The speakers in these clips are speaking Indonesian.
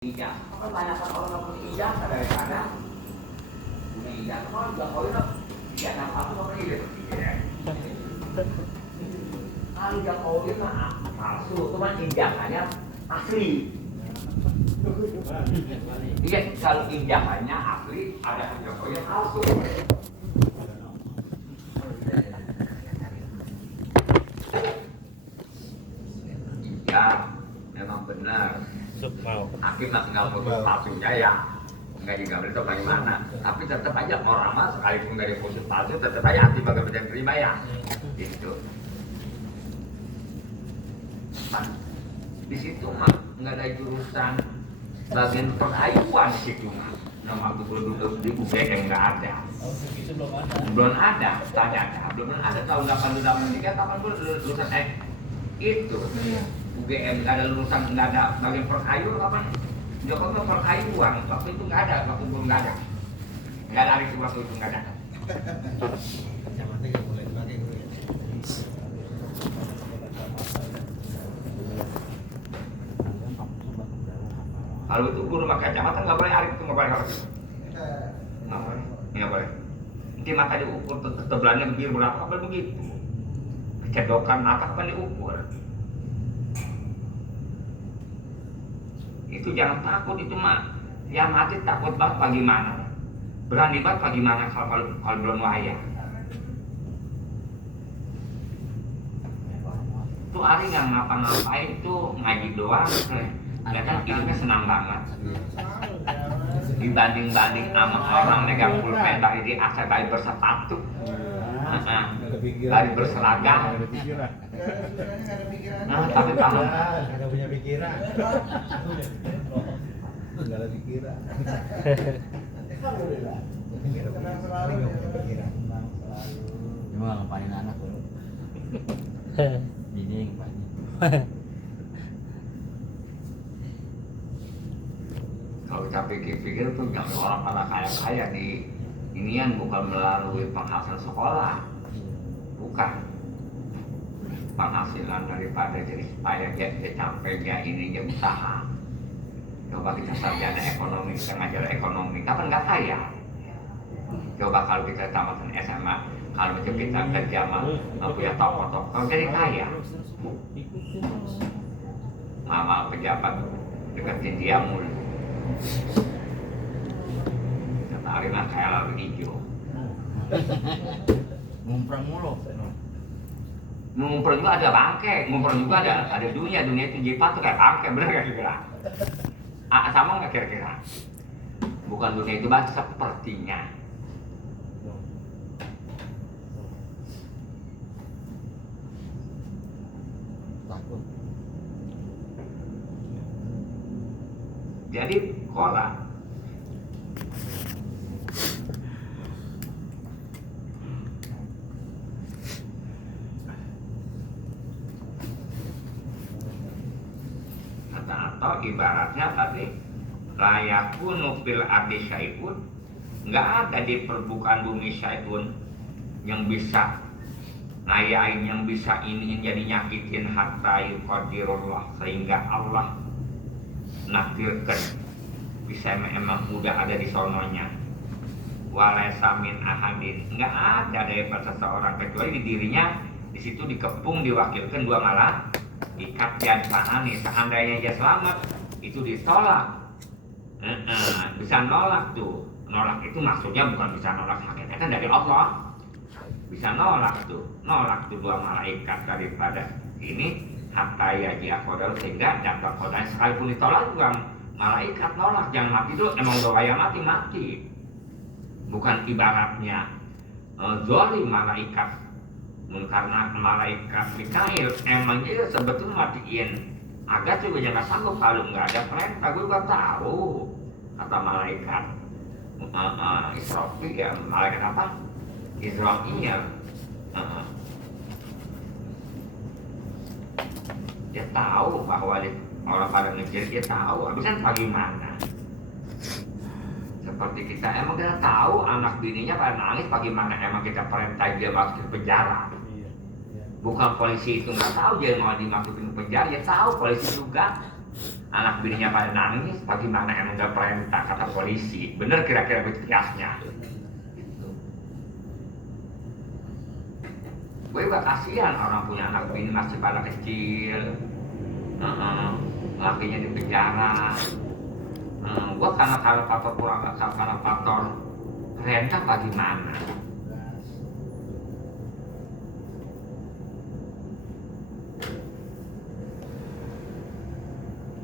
Ijazah, kebanyakan orang nggak punya ijazah daripada punya ijazah. Kalau nggak kau itu ijazah aku nggak punya ijazah. Kalau nggak kau itu palsu, cuma ijazahnya asli. Iya, kalau ijazahnya asli ada Jokowi yang palsu. Iya, memang benar. Hakim masih nggak putus palsunya ya, nggak juga beritahu bagaimana. Tapi tetap aja orang mas sekalipun dari putus palsu tetap aja anti bagi bagian terima ya. Gitu. Nah, di situ mah nggak ada jurusan bagian perayuan di situ mah. Nama aku duduk di UGM nggak ada. Belum ada, tanya belum ada tahun 88 kapan lulusan itu. UGM nggak ada lulusan, nggak ada bagian perkayu apa? Jokowi mau perkayuan, waktu itu nggak ada, waktu belum nggak ada hari itu waktu itu nggak ada. Kalau itu guru pakai kacamata nggak boleh, hari itu nggak boleh kalau itu. Nggak boleh. Nanti mata diukur ketebalannya biru berapa, apa begitu? Kecedokan mata kan diukur. Itu jangan takut, itu mah yang mati takut banget bagaimana, berani banget bagaimana kalau belum layak. Itu hari nggak ngapa-ngapain, itu ngaji doang, ya kan hidupnya senang banget. Dibanding sama orang megang pulpen dari di asal dari bersepatu, dari berseragam. Nah, tapi paham. Nggak punya pikiran. Nggak ada pikiran. Alhamdulillah. Tenang selalu. Nggak punya pikiran. Tenang selalu. Cuma ngapain anak dulu. Bini ngapain. Kalau kita pikir-pikir tuh jangan orang pada kaya-kaya di inian bukan melalui penghasilan sekolah, bukan penghasilan daripada jadi supaya dia sampai dia ini dia usaha. Coba kita sarjana ekonomi, kita ngajar ekonomi, kapan nggak kaya? Coba kalau kita tamatan SMA, kalau macam kita kerja mah punya toko-toko, jadi kaya. Mama pejabat deketin dia mulu. Ketarinlah kayak lalu hijau. Ngumprang mulu. Ngumpul juga ada bangke, ngumpul juga ada dunia itu jipat tuh kayak bangke, bener gak kira-kira? Sama nggak kira-kira? Bukan dunia itu bang, sepertinya. Takut. Jadi sekolah atau ibaratnya tadi layakun fil ardi syai'un, nggak ada di permukaan bumi syai'un yang bisa ngayain, yang bisa ini jadi nyakitin hatta yuqadirullah, sehingga Allah nakdirkan bisa emang udah ada di sononya. Walaysa min ahadin, nggak ada daripada seseorang kecuali di dirinya di situ dikepung diwakilkan dua malaikat dan panani. Seandainya dia selamat itu ditolak, bisa nolak tuh. Nolak itu maksudnya bukan bisa nolak hakikatnya dari Allah, bisa nolak tuh dua malaikat daripada ini hatta ya dia kodal, sehingga jangka kodal sekalipun ditolak juga malaikat nolak. Jangan mati dulu, emang doa yang mati bukan ibaratnya zalim malaikat. Karena malaikat Mikail emang dia sebetulnya matiin agak juga jangan sanggup kalau nggak ada perintah. Gue juga tahu kata malaikat Israfil, ya malaikat apa? Israfil. Dia tahu bahwa orang pada ngejar, dia tahu. Habis kan bagaimana? Seperti kita, emang kita tahu anak bininya pada nangis bagaimana, emang kita perintah dia masuk ke penjara. Bukan polisi itu nggak tahu dia mau dimasukin ke penjara, dia tahu polisi juga anak bininya pada nangis, bagaimana emang gak perintah kata polisi, bener kira-kira begitu kiasnya. Gue juga kasihan orang punya anak bini masih pada kecil, lakinya di penjara. Gue karena faktor kurang, karena faktor renta bagaimana?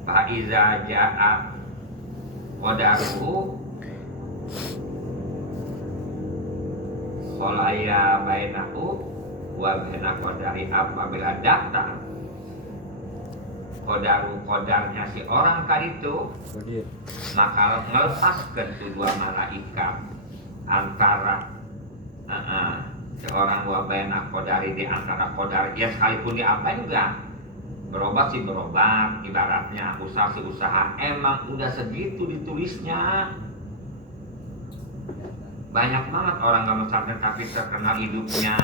Fa'iza ja'a qadaruhu kholaya bainahu wa baina qadari, apabila datang kodarnya si orang tadi itu, maka melepaskan dua malaikat antara seorang wa baina qadari, di antara qadar, ya sekalipun di apa juga berobat sih berobat, ibaratnya usaha sih usaha, emang udah segitu ditulisnya. Banyak banget orang gak pesantren tapi terkenal hidupnya,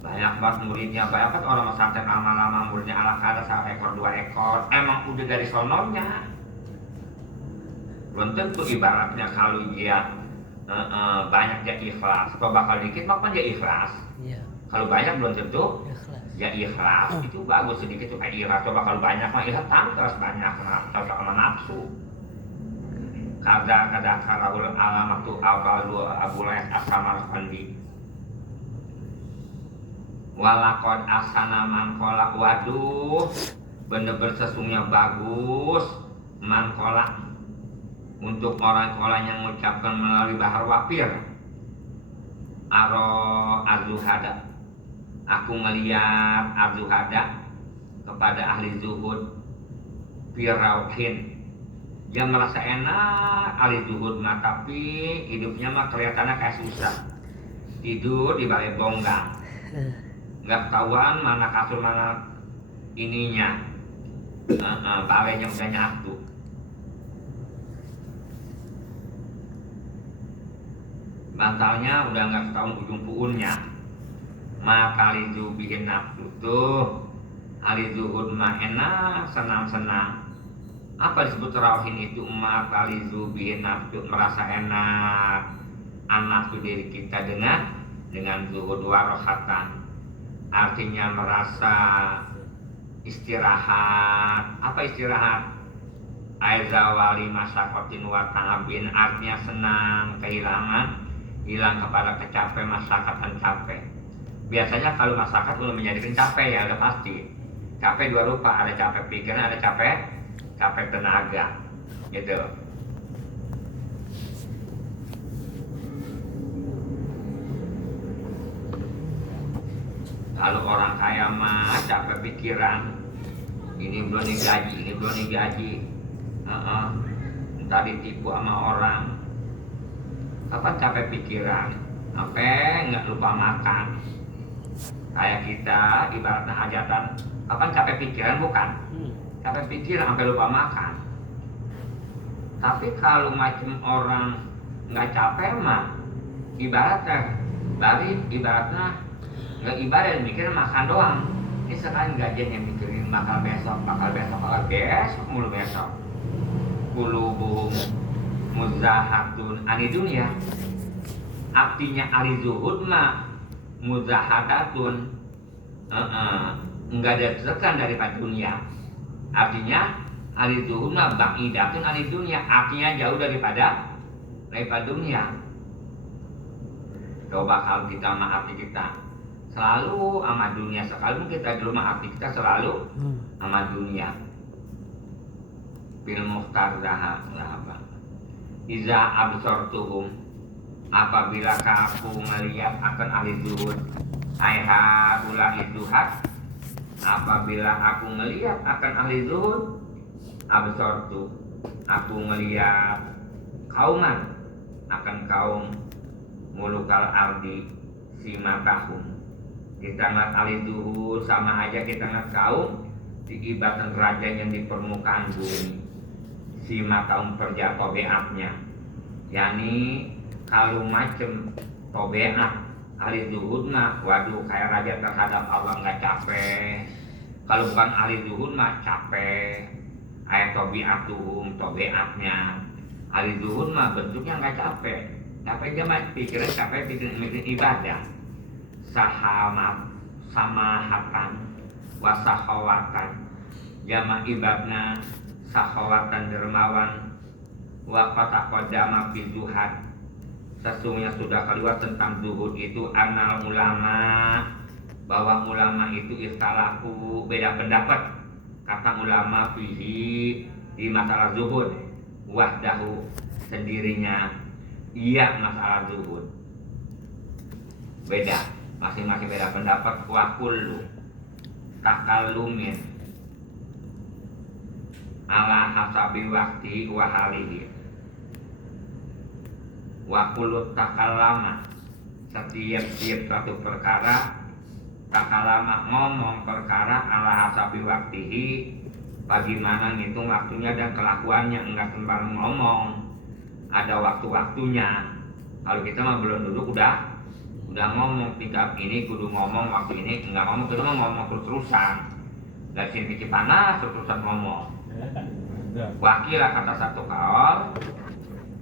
banyak banget muridnya, banyak banget orang pesantren lama-lama muridnya ala kada 1 ekor 2 ekor, emang udah dari sononya. Belum tentu ibaratnya kalau dia banyak dia ikhlas, kalau bakal dikit makan dia ikhlas. Kalau banyak belum tentu ya ikhlas. Itu bagus, sedikit tuh kayak ikhlas. Coba kalau banyak mah ikhlas terus banyak cocok sama nafsu. Kada karahul alamatu abalu abulais asamar kondi. Walakon asana mangkolak, waduh bener-bener sesungguhnya bagus mangkolak untuk orang-orang yang mengucapkan melalui bahar wafir. Aro azuhada, aku ngeliat azuhada kepada ahli zuhud firauhin, dia merasa enak ahli zuhud mah, tapi hidupnya mah kelihatannya kayak susah, tidur di balai bonggang, nggak ketahuan mana kasur mana ininya, balainya udah nyatu. Bantalnya udah nggak ketahuan ujung puunnya. Maka alizu bikin nafsu tuh, alizu mah enak, senang-senang. Apa disebut rauhin itu? Maka alizu bikin nafsu, merasa enak anak tuh diri kita dengan zuhud warohatan, artinya merasa istirahat. Apa istirahat? Aizawali masakotin wa ta'abin, artinya senang, kehilangan, hilang kepada kecape, masyarakat capek. Biasanya kalau masyarakat udah menjadikan capek ya udah pasti. Capek dua rupa, ada capek pikiran, ada capek tenaga, gitu. Kalau orang kaya mah capek pikiran, ini belum digaji, ini belum digaji, entah ditipu sama orang. Kapan capek pikiran? Sampai nggak lupa makan. Kayak kita ibaratnya hajatan, kapan capek pikiran? Bukan capek pikiran sampai lupa makan. Tapi kalau macam orang nggak capek mah ibaratnya ibaratnya nggak ibarat, mikirin makan doang. Ini sekarang gajian yang mikirin bakal besok mulu besok. Kulubuhum muzahatun ani dunia, artinya ahli zuhud mah muzahadatun, enggak ada tekan daripada dunia. Artinya ahli zuhud mah ba'idatun ahli dunia, artinya jauh daripada dunia. Coba kalau kita maafin kita selalu sama dunia, sekalipun kita di rumah hati kita selalu sama dunia. Bil muhtar apa? Iza absortuhum, apabila aku melihat akan ahli zuhud, aiha ulahi zuhad, apabila aku melihat akan ahli zuhud, absortu, aku melihat kauman akan kaum mulukal ardi simatahum. Kita ngeliat ahli zuhud sama aja kita ngeliat kaum diibaratkan raja yang di permukaan bumi. Simatahum perja tobeatnya, yakni kalau macem tobeat ahli zuhud mah, waduh kayak raja terhadap Allah nggak capek. Kalau bukan ahli zuhud mah capek. ayat tobiatnya. Hari zuhud mah bentuknya nggak capek mah pikiran capek bikin ibadah. Samahatan wasahawatan jama ibadna sahawatan dermawan wa qataqaddama fi zuhad. Sesungguhnya sudah keluar tentang zuhud itu anal ulama, bahwa ulama itu istalaku beda pendapat. Kata ulama fihi di masalah zuhud wahdahu sendirinya, iya masalah zuhud beda, masing-masing beda pendapat. Wa kullu takalumin ala hasabi wakti wa halihi. Wa kullu takallama, setiap satu perkara, takalama ngomong perkara ala hasabi waktihi, bagaimana ngitung waktunya dan kelakuannya, enggak sembarang ngomong, ada waktu-waktunya. Kalau kita mah belum duduk udah ngomong, tingkat ini kudu ngomong, waktu ini enggak ngomong, kita mah ngomong terus-terusan dari sini ke panas terus-terusan ngomong. Wakilah kata satu kaul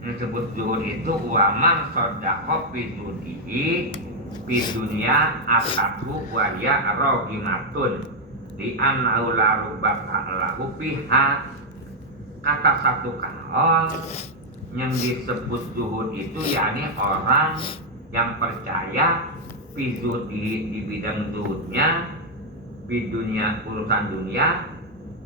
disebut zuhud itu waman sodaqo bidudihi bidunya asatu waya rogimatun di annahu la rubata lahu piha. Kata satu kaul yang disebut zuhud itu yakni orang yang percaya bizudi di bidang zuhudnya, bidunya urusan dunia.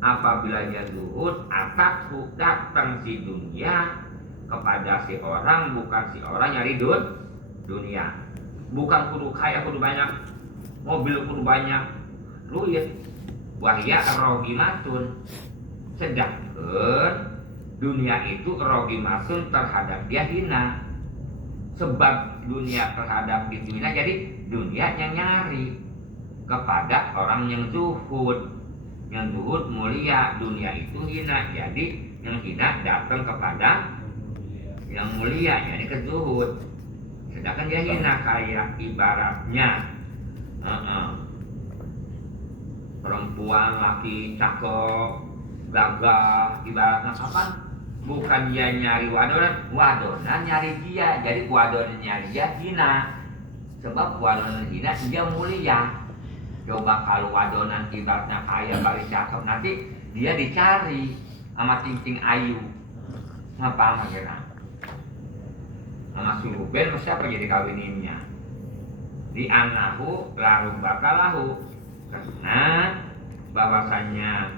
Apabila dia zuhud, ataku datang si dunia kepada si orang, bukan si orang nyari dunia. Bukan kudu kaya, kudu banyak mobil, kudu banyak duit. Wahya rogimatun, sedangkan dunia itu rogimatun terhadap dia hina. Sebab dunia terhadap itu hina, jadi dunia yang nyari kepada orang yang zuhud. Yang zuhud mulia, dunia itu hina, jadi yang hina datang kepada yang mulia, jadi ke zuhud. Sedangkan dia hina, kayak ibaratnya perempuan laki cakep gagah, ibaratnya apa? Bukan dia nyari wadonan nyari dia, jadi wadonan nyari dia hina. Sebab wadonan hina dia mulia. Coba kalau wadonan ibaratnya kaya balik cakep, nanti dia dicari sama cincin ayu. Ngapa mah kira? Sama Suruben siapa jadi kawininnya? Di anahu lalu bakalahu, karena bahwasanya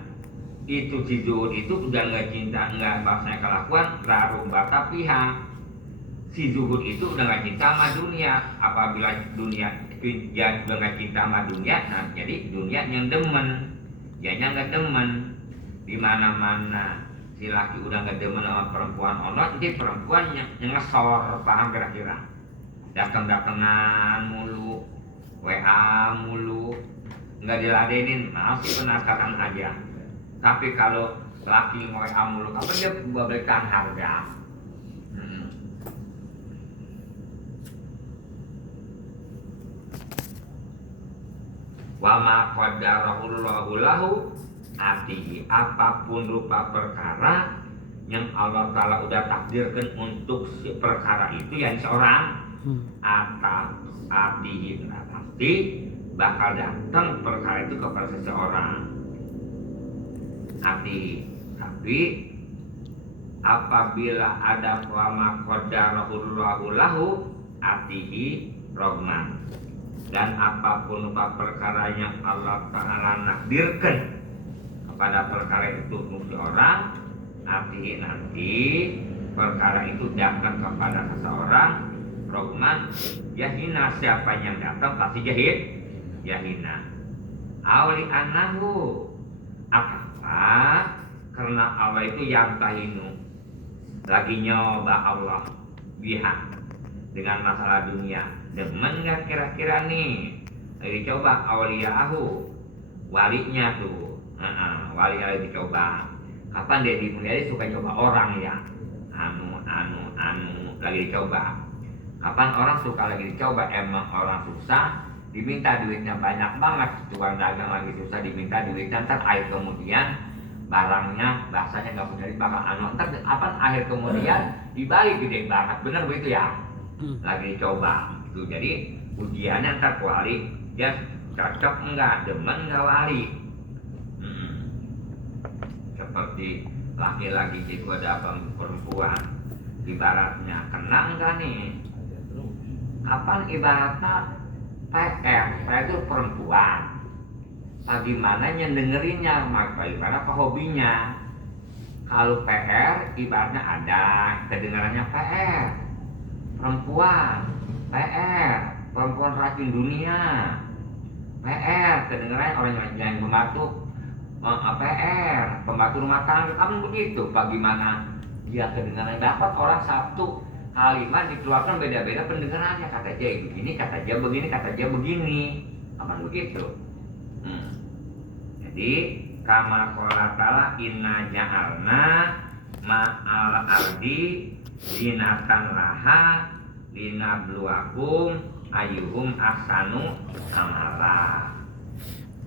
itu si zuhud itu udah nggak cinta, nggak bahasanya kelakuan lalu baka pihak. Si zuhud itu udah nggak cinta sama dunia. Apabila dunia dia udah nggak cinta sama dunia, nah jadi dunia yang demen, dianya nggak demen. Di mana-mana si laki udah nggak demen sama perempuan onot, jadi perempuan yang ngesor, paham kira-kira? Datang-datangan mulu, WA mulu, nggak diladenin, masih penasihatan aja. Tapi kalau laki WA mulu, kapan dia balikan harga? Wa ma qadarahullahu lahu atihi, apapun rupa perkara yang Allah Ta'ala udah takdirkan untuk si perkara itu, yang seorang atihi pasti bakal datang perkara itu kepada seseorang. Tapi apabila ada wa ma qadarahullahu lahu atihi rohman, dan apapun rupa perkara yang Allah Ta'ala nakdirkan kepada perkara itu untuk seorang, nanti perkara itu datang kepada seseorang, rohman yahina, siapa yang datang pasti yahina. Awli anahu, apa? Karena Allah itu yang tahinu, lagi nyoba Allah biha dengan masalah dunia. Demen gak kira-kira nih? Lagi coba awliya'ahu, walinya tuh. Walinya lagi dicoba. Kapan dia Mulyadi suka coba orang ya? Lagi dicoba. Kapan orang suka lagi dicoba? Emang orang susah, diminta duitnya banyak banget. Tukang dagang lagi susah diminta duitnya, ntar air kemudian barangnya bahasanya nggak punya bakal anu ntar apa akhir kemudian dibalik gede banget bener begitu ya lagi dicoba itu jadi ujiannya ntar kuali dia cocok enggak demen enggak wali seperti laki-laki itu ada perempuan ibaratnya kena enggak nih kapan ibaratnya PR itu perempuan bagaimana dengerinnya maka ibarat apa hobinya kalau PR ibaratnya ada kedengarannya PR perempuan perempuan racun dunia PR kedengarannya orang yang membantu PR pembantu rumah tangga kamu begitu bagaimana dia kedengaran dapat orang satu kalimat dikeluarkan beda-beda pendengarannya kata dia begini kata dia begini kata dia begini apa begitu jadi kama qala ta'ala inna ja'alna ma'al ardi zinatan laha linabluwakum ayyuhum ahsanu amala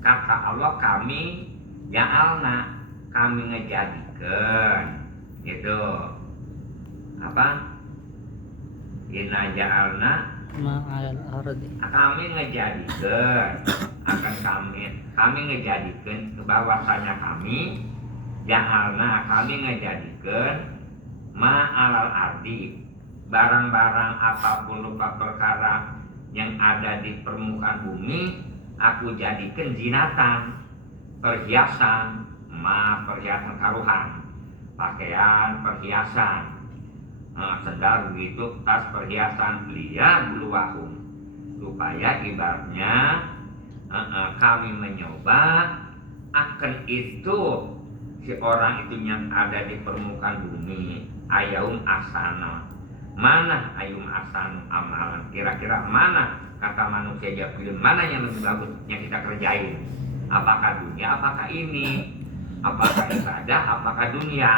kata Allah kami ja'alna kami ngejadikan itu apa inna ja'alna ma'al ardi kami ngejadikan akan kami ngejadikan bahwasanya kami ja'alna kami ngejadikan ma'alal ardi barang-barang apapun lupa perkara yang ada di permukaan bumi aku jadikan zinatan perhiasan perhiasan karuhan pakaian perhiasan sedar begitu tas perhiasan liyabluwahum supaya ibaratnya kami mencoba akan itu si orang itu yang ada di permukaan bumi ayum asana mana ayum asan amalan kira-kira mana kata manusia jawab mana yang lebih bagus yang kita kerjain apakah dunia apakah ini apakah ibadah apakah dunia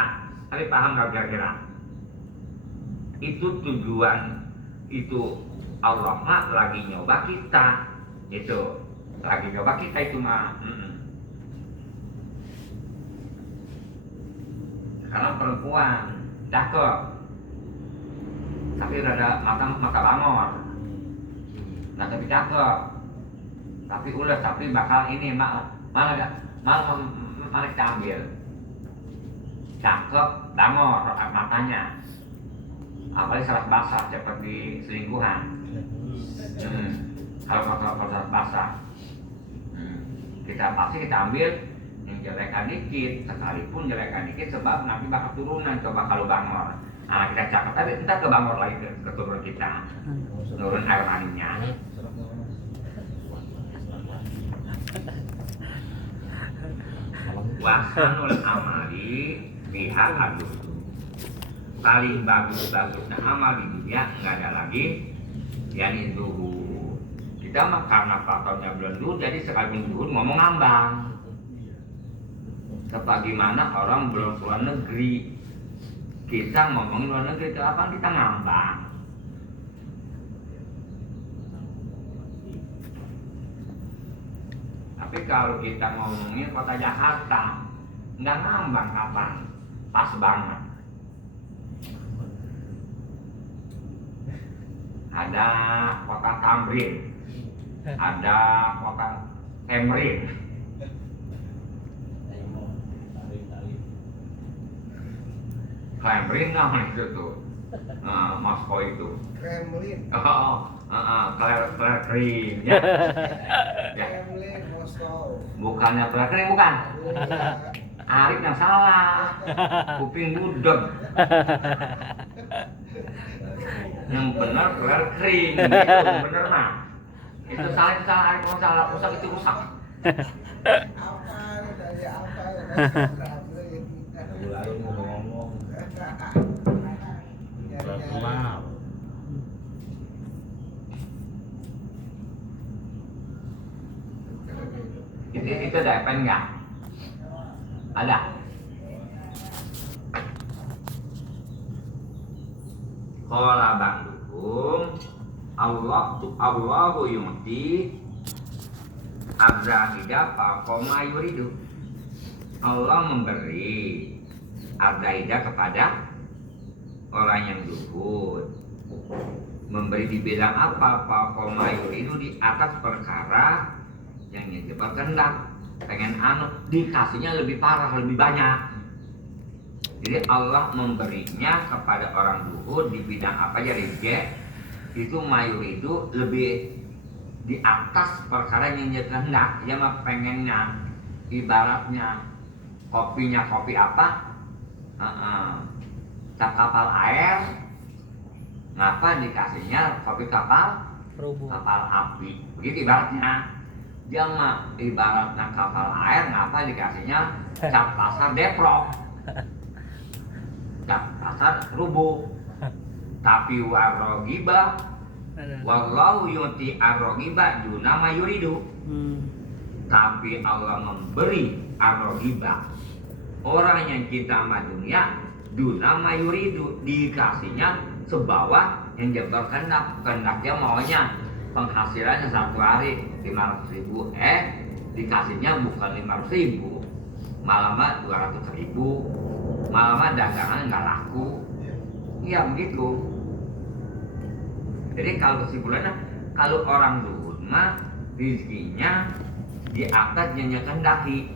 tapi paham nggak kira-kira itu tujuan itu Allah mah lagi nyoba kita itu lagi nyoba kita itu mah karena perempuan cakep tapi rada mata bangor nah tapi cakep tapi ulas tapi bakal ini malah kita ambil cakep bangor matanya apalagi salah basah seperti selingkuhan kalau salah basah kita pasti kita ambil yang jelekan dikit sekalipun jelekan dikit sebab nanti bakal turunan coba kalau bangor nah kita cakep tapi kita ke bangor lagi ke turun kita turun air maninya wasanul amali pihak aduh paling bagus-bagusnya amal di dunia nggak ada lagi yakni zuhud kita mah karena faktornya belum zuhud jadi sekalipun zuhud ngomong ngambang sebagaimana orang belum keluar negeri kita ngomongin luar negeri itu apa kita ngambang tapi kalau kita ngomongin kota Jakarta nggak ngambang kapan pas banget ada kota Tamrin, ada kota Temrin, Kremlin namanya itu tuh, Moskow itu. Kremlin. Kremlin, ya. Kremlin, Moskow. Bukannya Kremlin bukan? Iya. Arif yang salah, kuping budeg. Yang benar kering, itu bener mah. Itu salah Arif mau salah, rusak itu rusak. Apa dari apa ya? Kremlin. Lalu ngomong Nyari-nyari. maaf. Itu ada apa enggak? Ada. Qala ba'dukum Allahu yu'ti abzahida faqoma yuridu. Allah memberi ardaida kepada orang yang zuhud. Memberi dibilang apa? Fakomayur itu di atas perkara yang nyebab kehendak. Pengen dikasihnya lebih parah, lebih banyak. Jadi Allah memberinya kepada orang zuhud di bidang apa aja rezeki itu mayur itu lebih di atas perkara yang kehendak. Dia mah pengennya ibaratnya kopinya kopi apa? Kapal air, ngapa dikasihnya kopi kapal api? Begitu ibaratnya. Dia mah ibaratnya kapal air, ngapa dikasihnya cap pasar deprok, cap pasar rubuh. Tapi warogiba, wallahu yuti arrogiba duna mayuridu. Tapi Allah memberi arrogiba orang yang cinta sama dunia duna mayuridu, dikasihnya sebawah yang dia berkehendak. Kehendaknya maunya penghasilannya satu hari 500.000, dikasihnya bukan 500.000, malah mah 200.000, malah mah dagangan nggak laku. Iya begitu. Jadi kalau kesimpulannya, kalau orang zuhud mah rezekinya di atas yang kehendaki.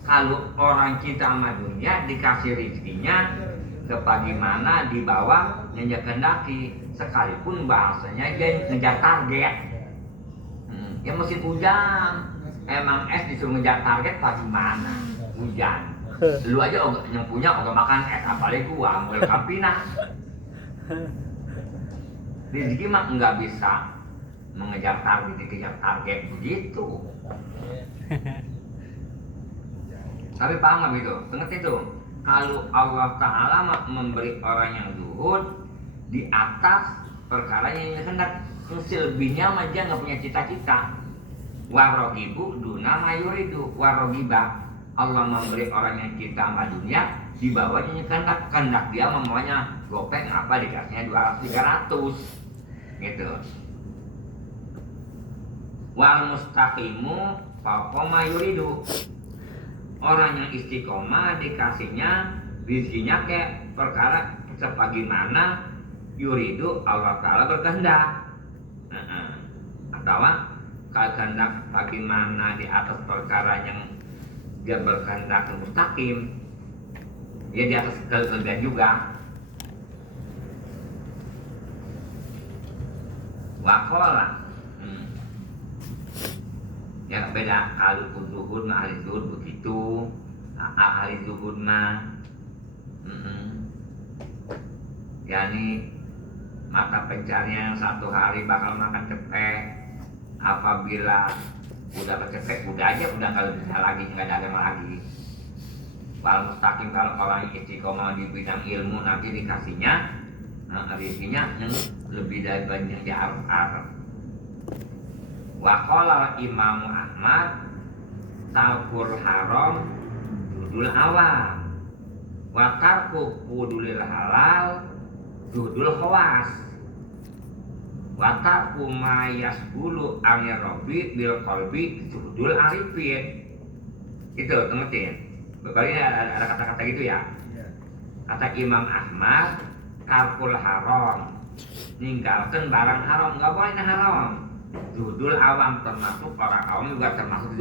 Kalau orang cinta sama dunia dikasih rezekinya sebagaimana di bawah yang kehendaki. Sekalipun bahasanya dia ngejar target. Ya mesin hujan, emang es disuruh ngejar target bagaimana? Hujan. Lu aja yang punya ogah makan es, apalagi gua ambil kampina. Rezeki mah nggak bisa mengejar target, dikejar target begitu. Tapi paham nggak gitu? Ngerti itu? Kalau Allah Ta'ala memberi orang yang zuhud di atas perkara yang hendak, selebihnya mah dia nggak punya cita-cita. Warogibu duna mayuridu, warogiba. Allah memberi orang yang cinta sama dunia di bawahnya kehendak dia memaunya gopek, ngapa dikasihnya 200-300 gitu. Wal mustaqimu faqoma yuridu, orang yang istiqomah dikasihnya rezekinya kayak perkara sebagaimana yuridu Allah Ta'ala berkehendak. Atau kehendak bagaimana di atas perkara yang dia berkehendak mustaqim, dia di atas kehendak juga. Wakola, ya beda. Kalau zuhud mah ahli zuhud begitu, ahli zuhud mah yakni mata pencarian satu hari bakal makan cepek. Apabila udah kecepek udah aja, udah nggak bisa lagi, nggak dagang lagi. Wal mustaqim, kalau orang istiqomah di bidang ilmu nanti dikasihnya rezekinya yang lebih dari banyak di Arab. Waqala Imam Ahmad tarkul haram dudul awam, wa tarku udulil halal dudul khawas, wa tarku ma yasbulu amir rabbi bil qalbi dudul arifin. Itu ngerti? Berarti ada kata-kata gitu ya. Kata Imam Ahmad, tarkul haram, ninggalkan barang haram, nggak boleh haram. Zuhudul awam, termasuk orang awam juga termasuk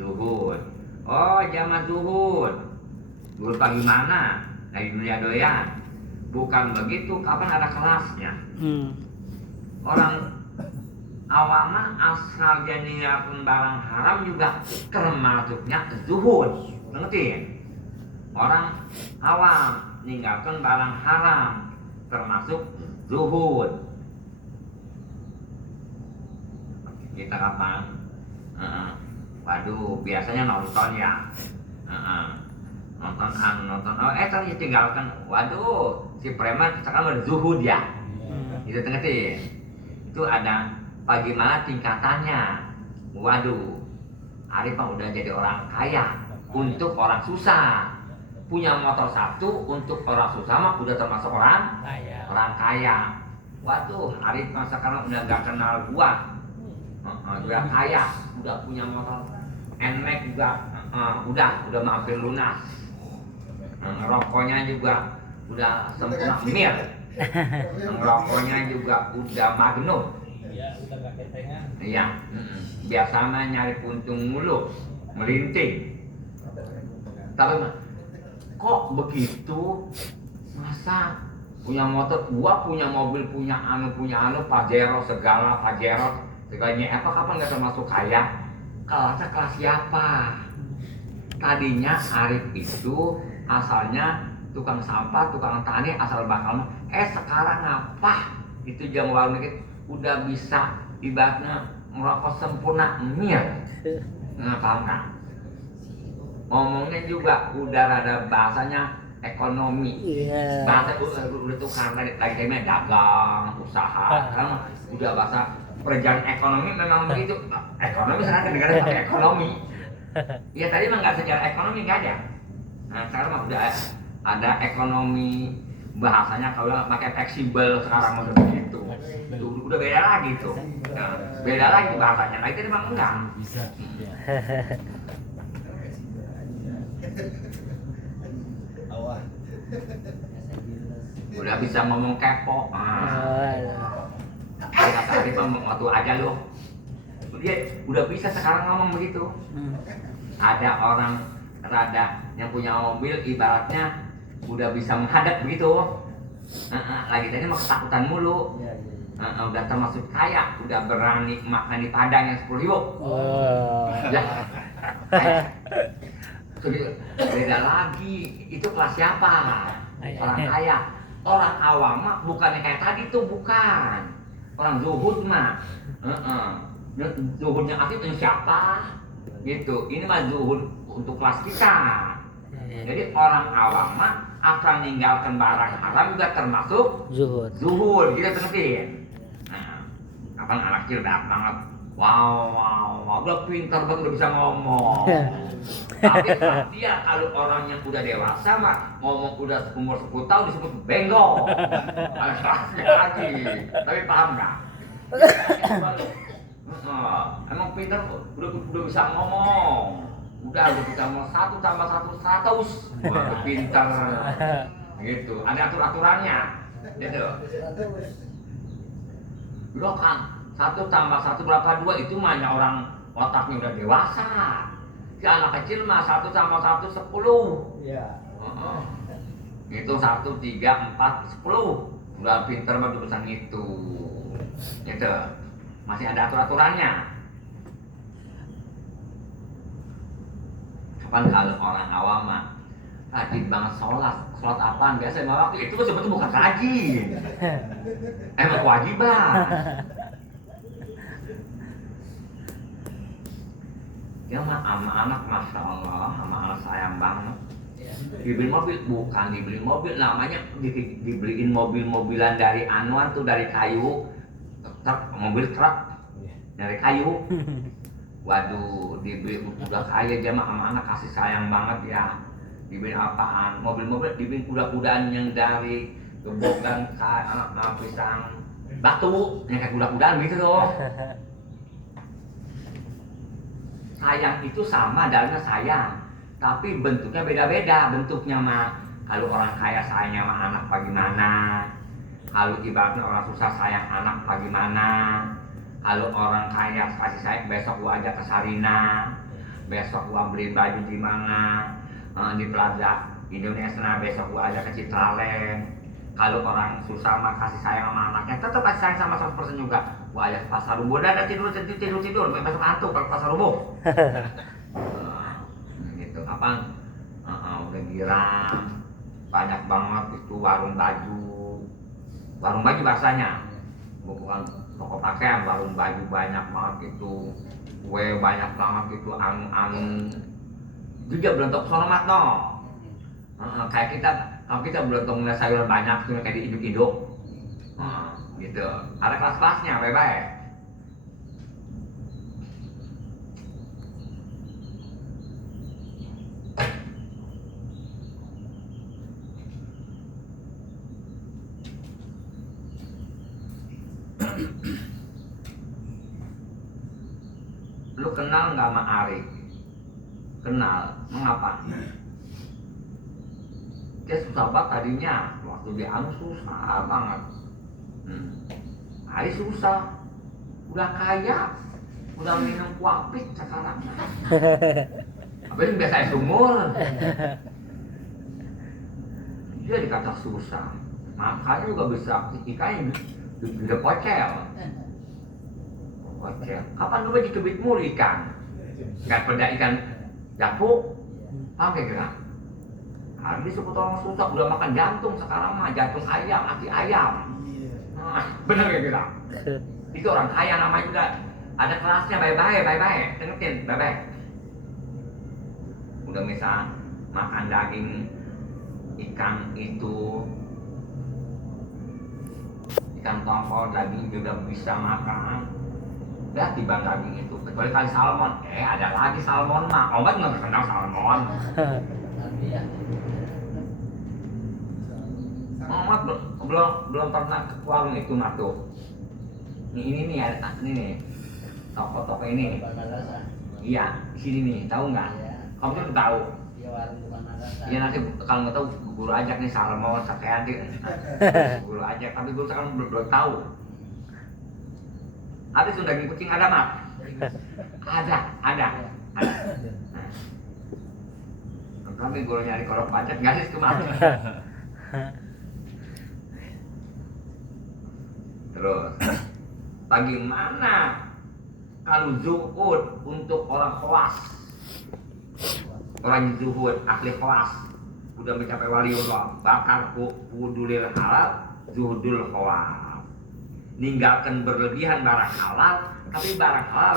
zuhud. Oh, zaman zuhud. Zuhud bagaimana? Dari dunia doyan. Bukan begitu, kapan ada kelasnya? Orang awam asal dia ninggalkan barang haram juga termasuknya zuhud. Ngerti? Orang awam ninggalkan barang haram termasuk zuhud. Kita kapan? Waduh, biasanya nonton ya. Nonton. Tadi tinggalkan. Waduh, si preman sekarang berzuhud ya. Itu ngerti? Itu ada bagaimana tingkatannya. Waduh, Arif udah jadi orang kaya untuk orang susah. Punya motor satu untuk orang susah mah udah termasuk orang kaya. Waduh, Arif sekarang udah gak kenal gua. Udah kaya, udah punya motor NMAX juga, udah mampir lunas. Ngerokoknya juga udah sempurna mir. Ngerokoknya juga udah magnum. Iya, udah gak ketengan. Iya. Biasanya nyari puntung mulu, melinting. Tapi kok begitu? Masa punya motor, gua punya mobil, punya anu, Pajero segala, segalanya apa kapan nggak termasuk kaya? Kelasnya kelas siapa? Tadinya Arif itu asalnya tukang sampah, tukang tani, asal bakal. Sekarang apa? Itu jam warung dikit udah bisa ibaratnya merokok sempurna mir. Nah, paham nggak? Ngomongnya juga udah rada bahasanya ekonomi. Iya. Bahasa udah tuh karena lagi kayaknya dagang, usaha. Sekarang udah bahasa perjalanan ekonomi memang begitu. Ekonomi sekarang negara pakai ekonomi. Ya tadi mah nggak secara ekonomi nggak ada. Nah sekarang mah udah ada ekonomi, bahasanya kalau pakai fleksibel sekarang udah begitu. Udah beda lagi tuh. Nah, beda lagi bahasanya. Nah itu memang enggak. Bisa. Awal. Udah bisa ngomong kepo. Nah, tadi ngomong waktu aja loh. Dia udah bisa sekarang ngomong begitu. Ada orang rada yang punya mobil ibaratnya udah bisa menghadap begitu. Lagi tadi mah ketakutan mulu. Udah termasuk kaya, udah berani makan di Padang yang 10.000. Ya. Beda lagi, itu kelas siapa? Orang kaya. Orang awam mah bukannya kayak tadi tuh, bukan. Orang zuhud mah. Zuhudnya aktif siapa? Gitu. Ini mah zuhud untuk kelas kita. Jadi orang awam mah asal ninggalkan barang haram juga termasuk zuhud. Kita ngerti. Nah, kapan anak kecil banget. Wow, udah pintar banget, udah bisa ngomong. Tapi dia kalau orang yang udah dewasa mah ngomong udah umur 10 tahun disebut bengong. Kelasnya lagi. Tapi paham nggak? Emang pintar, udah bisa ngomong. Udah bisa ngomong 1 tambah 1 100. Wah, pintar. Gitu. Ada aturannya. Gitu. Udah kan. 1 tambah 1 berapa 2 itu mah orang otaknya udah dewasa. Si anak kecil mah 1 tambah 1 10. Iya. Itu 1, 3, 4, 10. Udah pinter mah urusan itu. Gitu. Masih ada aturannya. Kapan kalau orang awam mah rajin banget sholat apaan? Biasa mah waktu itu sebetulnya bukan rajin. Emang kewajiban. Dia mah sama anak, masya Allah, sama anak sayang banget. Dibeli mobil, bukan dibeli mobil, namanya dibeliin mobil-mobilan dari Anwar tuh, dari kayu, mobil truk dari kayu. Waduh, dibeli udah kaya aja mah sama anak, kasih sayang banget ya. Dibeli apaan? Mobil-mobil dibeli kuda-kudaan yang dari gebogan anak pisang batu, yang kayak kuda-kudaan gitu loh. Sayang itu sama, dalnya sayang, tapi bentuknya beda-beda. Bentuknya mah kalau orang kaya sayangnya sama anak bagaimana, kalau ibaratnya orang susah sayang anak bagaimana. Kalau orang kaya kasih sayang, besok gua ajak ke Sarina, besok gua beli baju di mana, di Plaza Indonesia, besok gua ajak ke Citraleng. Kalau orang susah mah kasih sayang sama anaknya, tetap kasih sayang sama 100% juga. Gua ajak ke Pasar Rubo, udah tidur, besok ngantuk ke Pasar Rubo. Gitu, kapan? Udah girang, banyak banget itu warung baju bahasanya, bukan toko pakaian, warung baju banyak banget itu, kue banyak banget itu, anu juga belum tau sono mat no. Kayak kalau kita belum tau ngeliat sayuran banyak tuh kayak diiduk-iduk. Gitu. Ada kelas-kelasnya, baik-baik. Lu kenal nggak sama Arif? kenal. Mengapa? Dia susah banget tadinya, waktu dia anu susah banget. Hari susah, udah kaya, udah minum kuapit sekarang. Apa yang biasa sumur? Dia dikata susah, makanya juga bisa ikan udah pocel. Kapan lu bagi kebit mulu ikan? Ikan peda, ikan japu, apa kira? Habis sebut orang susah, udah makan jantung sekarang mah jantung ayam, hati ayam. Nah, bener ya kira? Itu orang kaya namanya juga ada kelasnya, bye-bye, dengerin, bye-bye. Udah misal makan daging ikan itu, ikan tongkol daging juga bisa makan. Udah tiba daging itu, kecuali kali salmon. Ada lagi salmon mah, obat nggak kenal salmon. Omat belum pernah ke warung itu mah tuh. Ini nih ada ini nih, toko ini. Iya, di sini nih, tahu nggak? Kamu tuh tahu. Iya nanti kalau nggak tahu guru ajak nih salmon, sakit nanti guru ajak, tapi guru sekarang belum tahu. Ada sudah daging kucing ada mak? Ada. Kami guru nyari kolok pajak garis tuh mak. Terus, bagaimana kalau zuhud untuk orang khawas? Orang zuhud, ahli khawas, udah mencapai waliullah, bakar wudulil halal, zuhudul khawas. Ninggalkan berlebihan barang halal, tapi barang halal,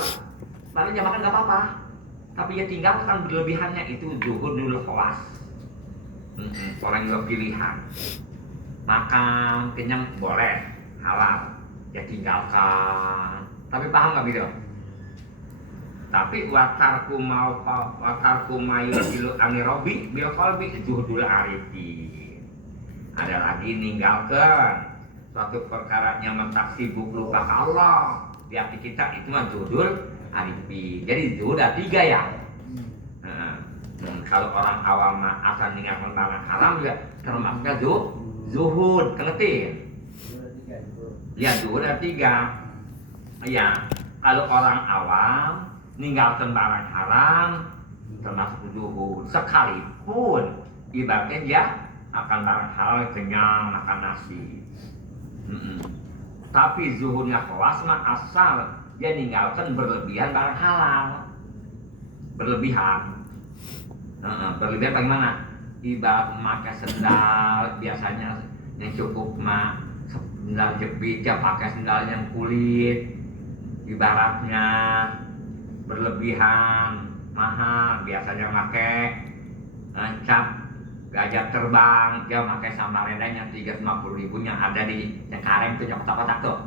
barang dia makan gak apa-apa, tapi dia tinggalkan berlebihannya, itu zuhudul khawas. Orang juga pilihan, makan kenyang boleh, halal, ya tinggalkan. Tapi paham gak gitu? Tapi watarku mayu anirobi bil qalbi zuhudul arifin. Ada lagi ninggalkan suatu perkara yang mentaksibuk lupa ke Allah di hati kita, itu mah zuhudul arifin. Jadi zuhud ada 3 ya. Kalau orang awam asal ninggalkan barang haram juga termasuknya zuhud, kengetin. Ya zuhud ada 3. Ya, kalau orang awam ninggalkan barang haram termasuk zuhud, sekalipun ibaratnya dia akan barang halal kenyang makan nasi. Tapi zuhudnya khawas mah asal dia ninggalkan berlebihan barang halal. Berlebihan bagaimana? Ibarat memakai sendal biasanya yang cukup mah sendal jepit, dia pakai sendal yang kulit. Ibaratnya berlebihan mahal, biasanya pakai cap gajah terbang, dia pakai Samarinda yang 350.000 yang ada di Cengkareng tuh, yang kotak-kotak tuh.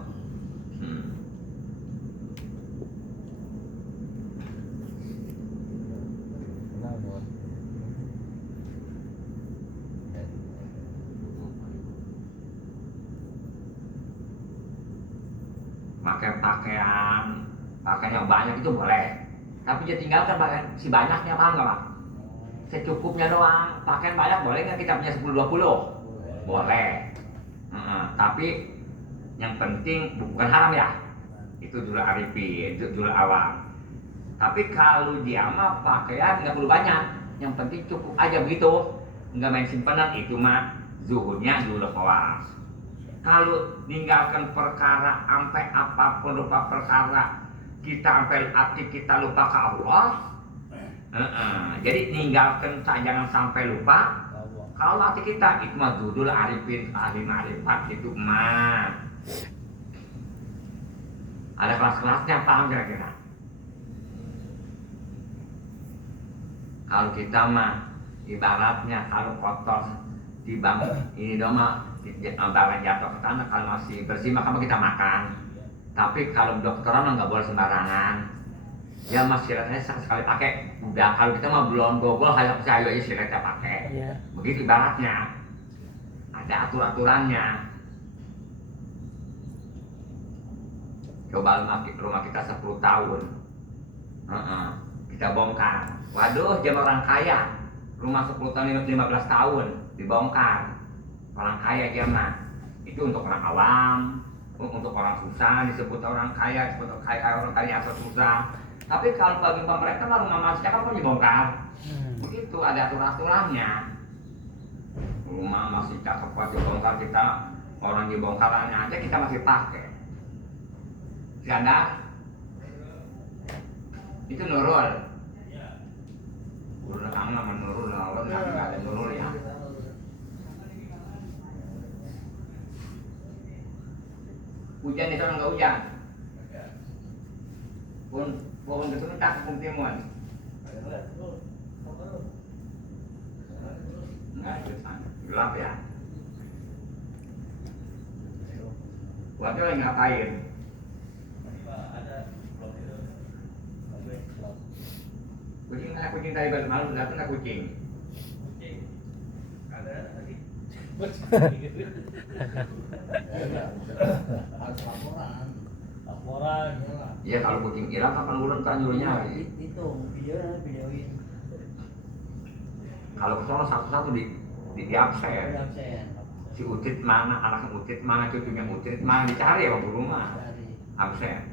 Pakai pakaian yang banyak itu boleh, tapi dia tinggalkan pakaian si banyaknya, paham gak Pak? Secukupnya doang. Pakaian banyak boleh nggak kita punya 10-20? Boleh. Tapi yang penting bukan haram ya, itu jual arifin, itu jual awam. Tapi kalau dia mah pakaian nggak perlu banyak, yang penting cukup aja begitu, nggak main simpenan, itu mah zuhudnya jual khawas. Kalau ninggalkan perkara sampai apapun lupa perkara, kita sampai hati kita lupa ke Allah. Jadi ninggalkan jangan sampai lupa kalau hati kita, itu mah dudul arifin, ahli ma'rifat, itu mah ada kelas-kelasnya, paham kira-kira? Kalau kita mah ibaratnya kalau kotor di bang ini dong mah barang jatuh ke tanah, kalau masih bersih maka kita makan. Tapi kalau dokteran mah nggak boleh sembarangan. Ya mas siletnya sekali pakai udah, kalau kita mah belum gogol hanya percaya aja siletnya pakai. Begitu ibaratnya, ada aturannya. Coba rumah kita 10 tahun, kita kita bongkar. Waduh, dia orang kaya, rumah 10 tahun 15 tahun dibongkar. Orang kaya dia mah. Itu untuk orang awam, untuk orang susah disebut orang kaya, disebut orang kaya atau susah. Tapi kalau bagi pemerintah mah rumah masjid kan dibongkar. Begitu ada aturan-aturannya. Rumah masih cakep buat dibongkar, kita orang dibongkarannya aja kita masih pakai. Sadar? Itu nurul. Udah kamu nama nurul, nurul nggak ada nurul ya. Hujan di sana nggak hujan. Pohon itu tak pun timun. Nggak itu sana, gelap ya. Waktu lagi ngapain? Kucing tadi malam datang nggak kucing? Ada lagi. Harus laporan. Laporan. Iya kalau kucing hilang kapan bulan kan nyuruh nyari. Itu videoin. Kalau ke sono satu-satu di absen. Absen. Si Utit mana, anak Utit mana, cucunya Utit mana dicari ya waktu rumah. Absen.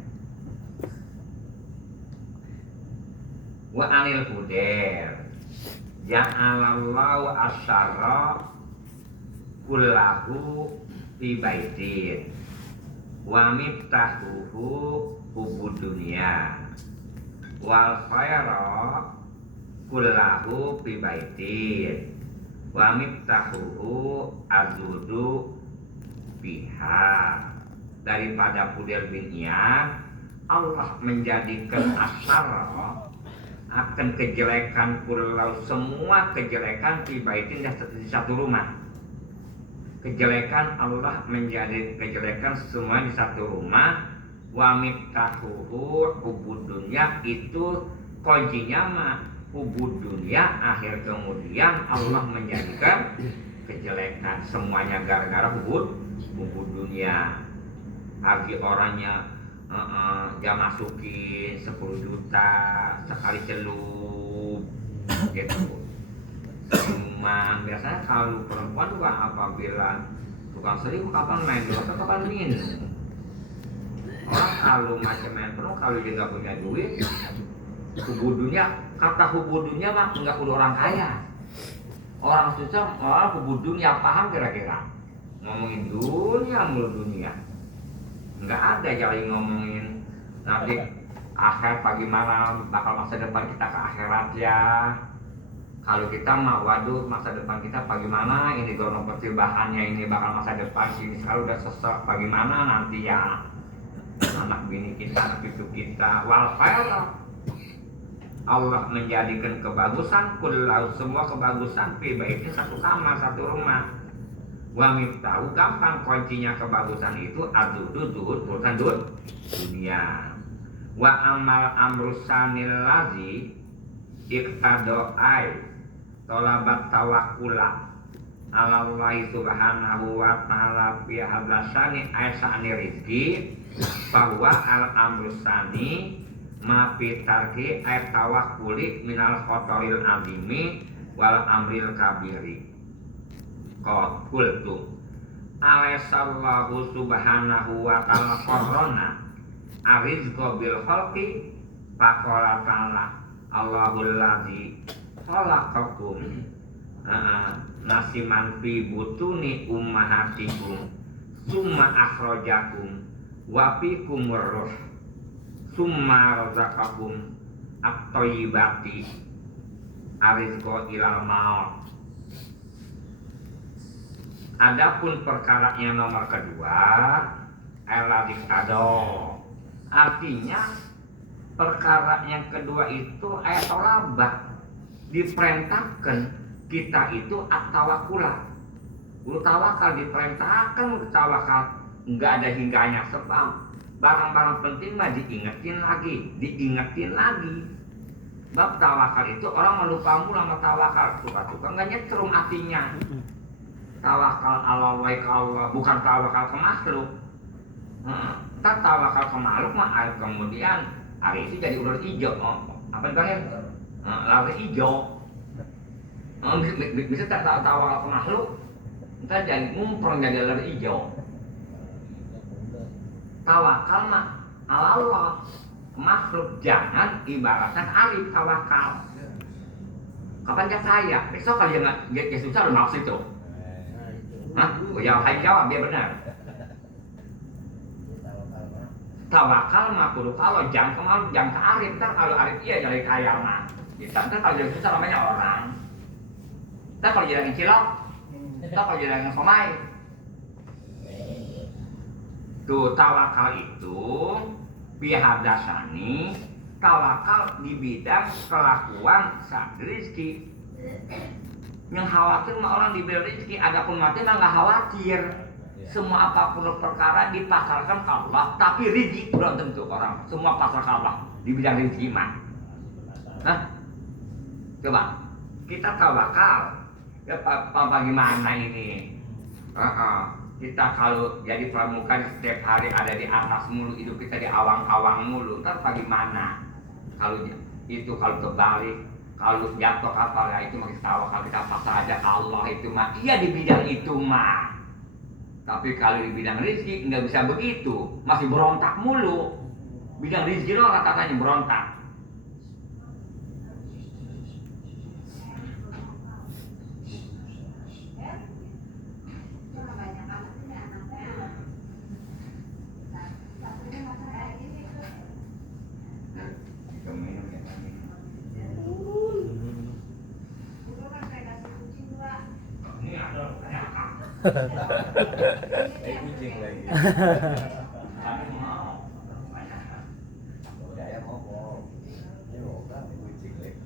Wa anil huder ja'alallahu asyara kullahu fi baitin wa miftahuhu hubud dunya wal khayra kullahu fi baitin wa miftahuhu azudu biha. Daripada Fudail bin Iyad, Allah menjadikan asyara akan kejelekan pulau, semua kejelekan dibaitin di satu rumah. Kejelekan Allah menjadi kejelekan semua di satu rumah. Wa miftahuhu hubud dunya, itu kuncinya mah hubud dunya. Akhir kemudian Allah menjadikan kejelekan semuanya gara-gara hubud dunya. Bagi orangnya dia masukin 10 juta sekali celup gitu. Cuma biasanya kalau perempuan juga apabila tukang selingkuh kapan main dulu atau kapan minum. Orang kalau macam main penuh, kalau dia nggak punya duit, hubudunya, kata hubudunya mah nggak kudu orang kaya. Orang susah, hubudunya paham kira-kira? Ngomongin dunia mulu dunia. Nggak ada jadi ngomongin nanti akhir pagi malam bakal masa depan kita ke akhirat ya. Kalau kita mah waduh masa depan kita bagaimana, ini gono pertimbangannya ini bakal masa depan sini sekarang udah sesek bagaimana nanti ya anak bini kita, anak cucu kita. Wal khair, Allah menjadikan kebagusan kullau, semua kebagusan itu satu kamar satu rumah. Wa miftahu, gampang kuncinya kebagusan itu azudu zuhud urusan dunia. Wa amal amrusanil lazi iqtado'ai tolabat tawakula ala Allah subhanahu wa ta'ala fi hadlasani aisani rizki bahwa al amrusani ma fi tarki ay tawakuli minal khotoril azimi wal amril kabiri. Qultu alaihissallahu subhanahu wa ta'ala korona arizqo bil khalqi faqala ta'ala Allahul ladzi khalaqakum nasiman fi butuni ummahatikum summa akhrajakum wa fikumur ruh summa razaqakum at-thayyibati arizqo ilal maut. Adapun perkara yang nomor kedua, ado, artinya perkara yang kedua itu ayat tolabah, diperintahkan kita itu at-tawakula. Tawakal diperintahkan tawakal, enggak ada hingganya sebab barang-barang penting mah diingetin lagi. Bab tawakal itu orang melupa mula sama tawakal, suka-suka enggak nyetrum artinya. Tawakal Allah wa Allah, bukan tawakal ke makhluk. Kita tawakal ke makhluk mah kemudian hari itu jadi ular hijau. apa dipanggil? Lari hijau. Bisa tak tawakal ke makhluk, ntar jadi ngumpul jadi lari hijau. Tawakal mah ala Allah, makhluk jangan ibaratkan alif tawakal. Kapan dia kaya? Besok kali dia susah lo maksud itu. Hah? Jawab biar benar. Tawakal mah kudu kalau jangan ke arif, ntar kalau arif iya jadi kaya mah. Ntar kalau jadi susah namanya orang. Ntar kalau jadi cilok, ntar kalau jadi somai. Tuh tawakal itu pihak dasani tawakal di bidang kelakuan saat rezeki. Yang khawatir mah orang diberi rezeki, adapun mati mah nggak khawatir. Semua apapun perkara dipasarkan ke Allah, tapi rezeki belum tentu orang. Semua pasar ke Allah di bidang rezeki mah. Hah? Coba kita tawakal. Ya bagaimana ini? Kita kalau jadi pramuka setiap hari ada di atas mulu, hidup kita di awang-awang mulu, ntar bagaimana? Kalau itu kalau terbalik, kalau jatuh kapal ya itu masih tawakal, kita pasrah aja ke Allah itu mah. Iya di bidang itu mah. Tapi kalau di bidang rezeki nggak bisa begitu, masih berontak mulu. Bidang rezeki lo katanya berontak. Kucing lagi. Saya ngomong. Ini ngomong kucing lagi.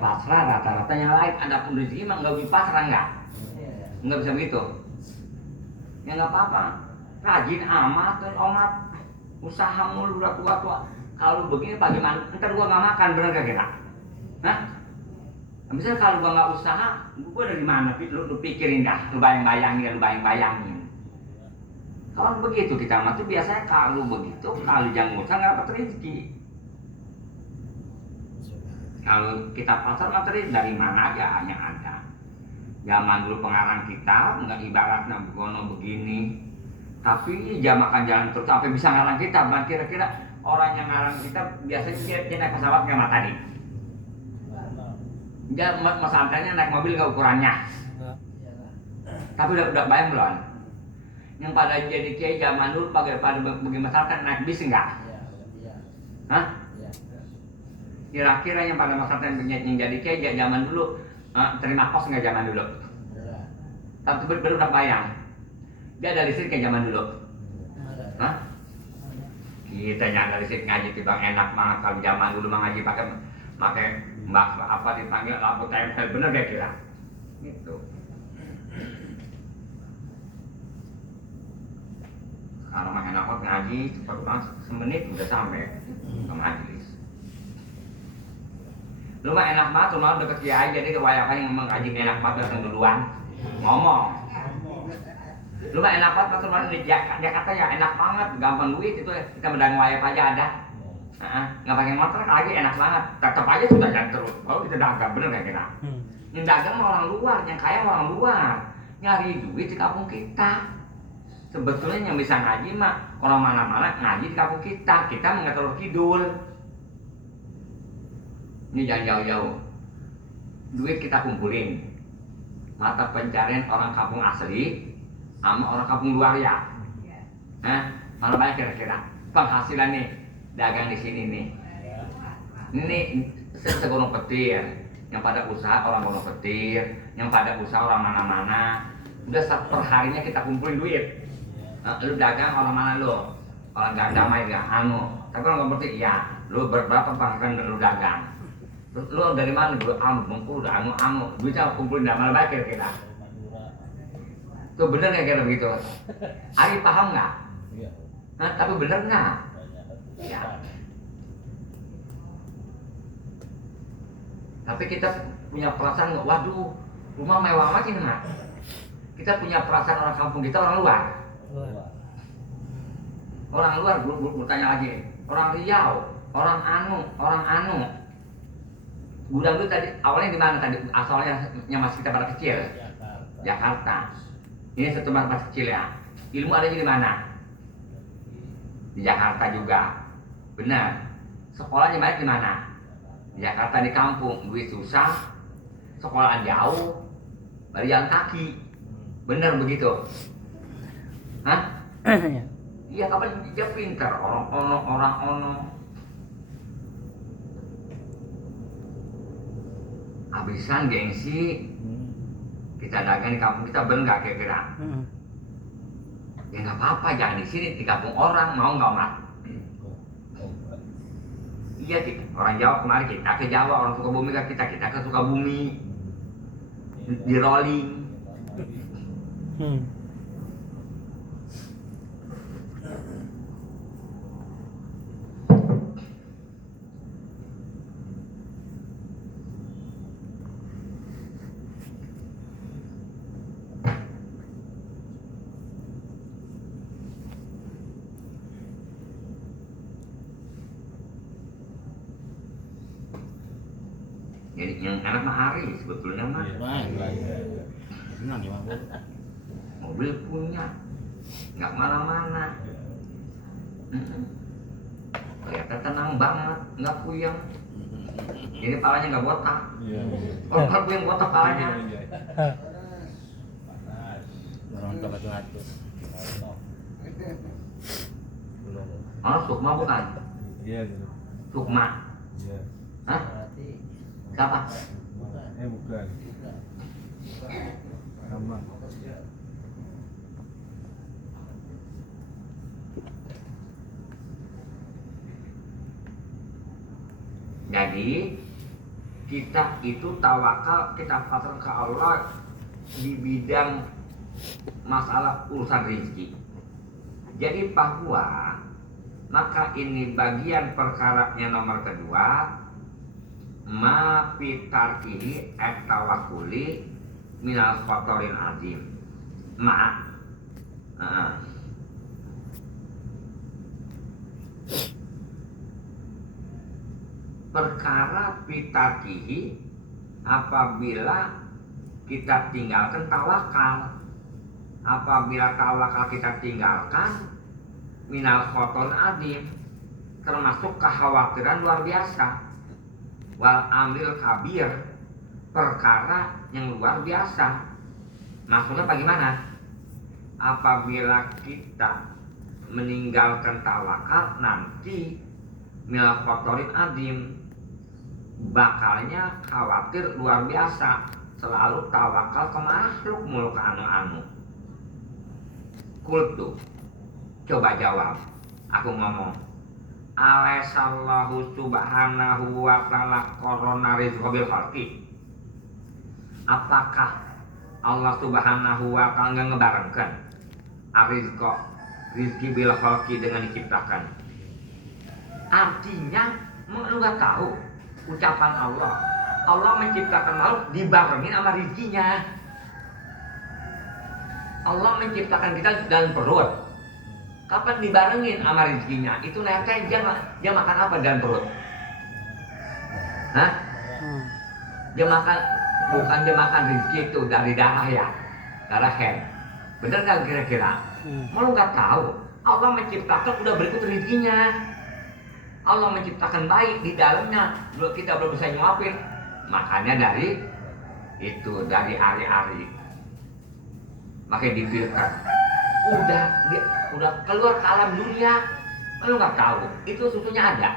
Pasrah rata-rata yang lain, ada pun rezeki mah nggak bisa pasrah nggak bisa begitu. Ya nggak apa-apa, rajin amat dan omat, usaha mulu udah tua-tua. Kalau begini bagaimana? Ntar gua nggak makan, bener gak kira? Hah? Misalnya kalau gua nggak usaha, gua dari mana? Lu pikirin dah, lu bayang-bayangin. Kalau begitu kita mah tuh biasanya kalau begitu, kalau jangan usaha nggak dapat rezeki. Kalau kita pasar materi dari mana aja yang ada. Zaman dulu pengarang kita nggak ibaratnya begono begini, tapi dia makan jalan terus sampai bisa ngarang kita. Bukan kira-kira orang yang ngarang kita biasanya dia naik pesawat nggak mah tadi. Dia masalahnya naik mobil nggak ukurannya. Tapi udah bayang belum? Yang pada jadi kiai zaman dulu pada bagi masyarakat naik bis enggak? Hah? Kira-kira yang pada masyarakat yang jadi kiai zaman dulu terima kos nggak zaman dulu? Tapi baru udah bayang. Dia ada listrik kayak zaman dulu. Hah? Kita nyari listrik ngaji timbang enak banget kalau zaman dulu mah ngaji pakai mbak apa dipanggil lampu tempel, bener gak kira? Gitu. Kalau mah enak banget ngaji cepat banget, semenit udah sampai ke majelis. Lu mah enak banget, rumah deket kiai, jadi kebanyakan yang mengaji enak banget datang duluan ngomong. Lu mah enak banget, pas rumah di Jakarta ya enak banget, gampang duit itu kita medang wayap aja ada. Nggak pakai motor lagi enak banget, tetap aja sudah jalan terus. Kalau kita dagang bener nggak kira? Yang dagang orang luar, yang kaya orang luar, nyari duit di kampung kita. Sebetulnya yang bisa ngaji mah orang mana-mana ngaji di kampung kita nggak terlalu kidul. Ini jangan jauh-jauh. Duit kita kumpulin. Mata pencarian orang kampung asli sama orang kampung luar ya. Mana banyak kira-kira penghasilan nih dagang di sini nih. Ini segorong petir. Yang pada usaha orang gunung petir, yang pada usaha orang mana-mana. Udah perharinya kita kumpulin duit. Lu dagang orang mana lu? Orang gak damai gak tapi orang gunung petir iya. Lu berapa penghasilan lu dagang? Lu dari mana? Lu Bengkulu, duitnya kumpulin dari mana baik kira-kira? Tuh bener gak kira begitu? Ari paham gak? Tapi bener gak? Ya. Tapi kita punya perasaan nggak, waduh, rumah mewah amat ini nak. Kita punya perasaan orang kampung kita orang luar. Orang luar, gue tanya lagi, orang Riau, orang anu. Gudang itu tadi awalnya di mana tadi? Asalnya mas kita pada kecil. Jakarta. Ini satu tempat kecil ya. Ilmu ada di mana? Di Jakarta juga. Benar. Sekolahnya banyak di mana? Di Jakarta di kampung. Duit susah. Sekolah jauh. Baru jalan kaki. Benar begitu? Hah? Iya, kapan dia pintar, orang ono. Habisan gengsi. Kita dagang di kampung kita bener nggak kira-kira? Ya nggak apa-apa, jangan di sini di kampung orang, mau nggak mat? Iya, orang Jawa kemarin kita ke Jawa, orang Sukabumi ke kita ke Sukabumi, di rolling. Jadi yang enak mah Ari sebetulnya mah. Mobil punya, nggak mana-mana. Kelihatan tenang banget, nggak puyeng. Jadi palanya nggak botak. Kalau puyeng botak palanya. Oh, Sukma bukan? Sukma. Hah? Siapa? Bukan. Sama. Jadi kita itu tawakal, kita pasrah ke Allah di bidang masalah urusan rezeki. Jadi bahwa maka ini bagian perkaranya nomor kedua, ma fitarkihi at-tawakkuli minal khotorin azim. Perkara fitarkihi apabila kita tinggalkan tawakal. Apabila tawakal kita tinggalkan, minal khotorin azim, termasuk kekhawatiran luar biasa. Wal amril kabir, perkara yang luar biasa. Maksudnya bagaimana? Apabila kita meninggalkan tawakal, nanti minal khotorin azim, bakalnya khawatir luar biasa. Selalu tawakal ke makhluk mulu ke anu-anu. Kultu, coba jawab. Aku ngomong, alaihissallahu subhanahu wa ta'ala korona rizqa bil khalqi. Apakah Allah subhanahu wa ta'ala nggak ngebarengkan rizki bil khalqi dengan diciptakan? Artinya lu nggak tahu ucapan Allah menciptakan makhluk dibarengin sama rizkinya. Allah menciptakan kita dalam perut. Kapan dibarengin sama rizkinya? Itu nanti dia makan apa dalam perut? Hah? Dia makan, bukan dia makan rizki itu dari darah ya, darah hen. Bener nggak kira-kira? Mau nggak tahu? Allah menciptakan udah berikut rizkinya. Allah menciptakan baik di dalamnya, kita belum bisa nyuapin. Makanya dari itu, dari ari-ari, makanya difilter. Udah keluar ke alam dunia, lu nggak tahu itu susunya ada.